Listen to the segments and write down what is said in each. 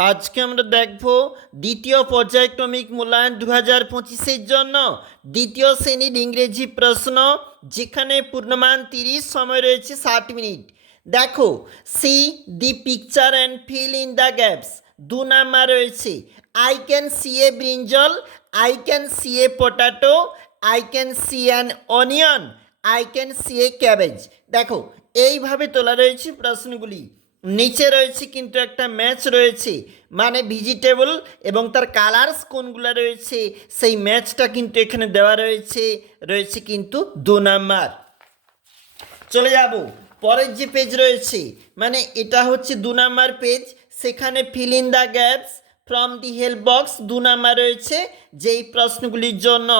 আজকে আমরা দেখব দ্বিতীয় পর্যায়ক্রমিক মূল্যায়ন 2025-এর জন্য দ্বিতীয় শ্রেণীর ইংরেজি প্রশ্ন, যেখানে পূর্ণমান 30, সময় রয়েছে 60 মিনিট। দেখো, see the picture and fill in the gaps. 2 number রয়েছে I can see a brinjal, I can see a potato, I can see an onion, I can see a cabbage. দেখো, এইভাবে তোলা রয়েছে প্রশ্নগুলি। নিচে রয়েছে কিন্তু একটা ম্যাচ রয়েছে, মানে ভেজিটেবল এবং তার কালার্স কোনগুলো রয়েছে সেই ম্যাচটা কিন্তু এখানে দেওয়া রয়েছে। রয়েছে কিন্তু 2 নাম্বার। চলে যাব পরের যে পেজ রয়েছে, মানে এটা হচ্ছে 2 নাম্বার পেজ। সেখানে feel in the gaps from the help box 2 number রয়েছে, যেই প্রশ্নগুলির জন্য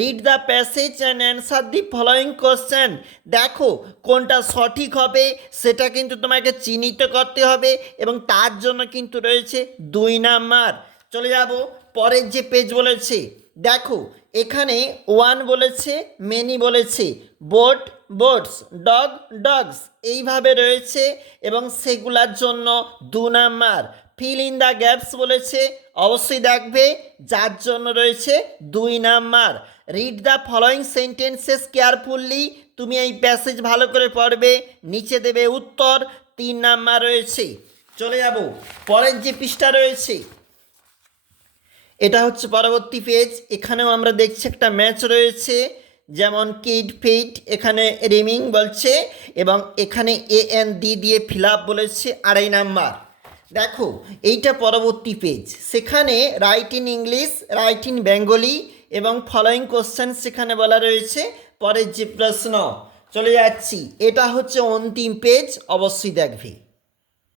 read the passage and answer the following question. দেখো, কোনটা সঠিক হবে সেটা কিন্তু তোমাকে চিহ্নিত করতে হবে এবং তার জন্য কিন্তু রয়েছে 2 নাম্বার। চলে যাব পরের যে পেজ বলেছে। দেখো, এখানে 1 বলেছে, মেনি বলেছে, বোট বোটস, ডগ ডগস, এইভাবে রয়েছে এবং সেগুলার জন্য 2 number. Feel in the gaps বলেছে, অবশ্যই দেখবে, যার জন্য রয়েছে 2 number. Read the following sentences carefully, তুমি এই প্যাসেজ ভালো করে পড়বে, নিচে দেবে উত্তর, 3 নাম্বার রয়েছে। চলে যাব পরের যে পৃষ্ঠা রয়েছে, এটা হচ্ছে পরবর্তী পেজ। এখানেও আমরা দেখছি একটা ম্যাচ রয়েছে, যেমন কিড ফিট, এখানে রিমিং বলছে এবং এখানে এন ডি দিয়ে ফিল আপ বলেছে, 2.5 নাম্বার। দেখো, এইটা পরবর্তী পেজ। সেখানে right in English, right in Bengali এবং ফলোয়িং কোশ্চেন সেখানে বলা রয়েছে। পরের যে প্রশ্ন, চলে যাচ্ছি, এটা হচ্ছে অন্তিম পেজ, অবশ্যই দেখবে।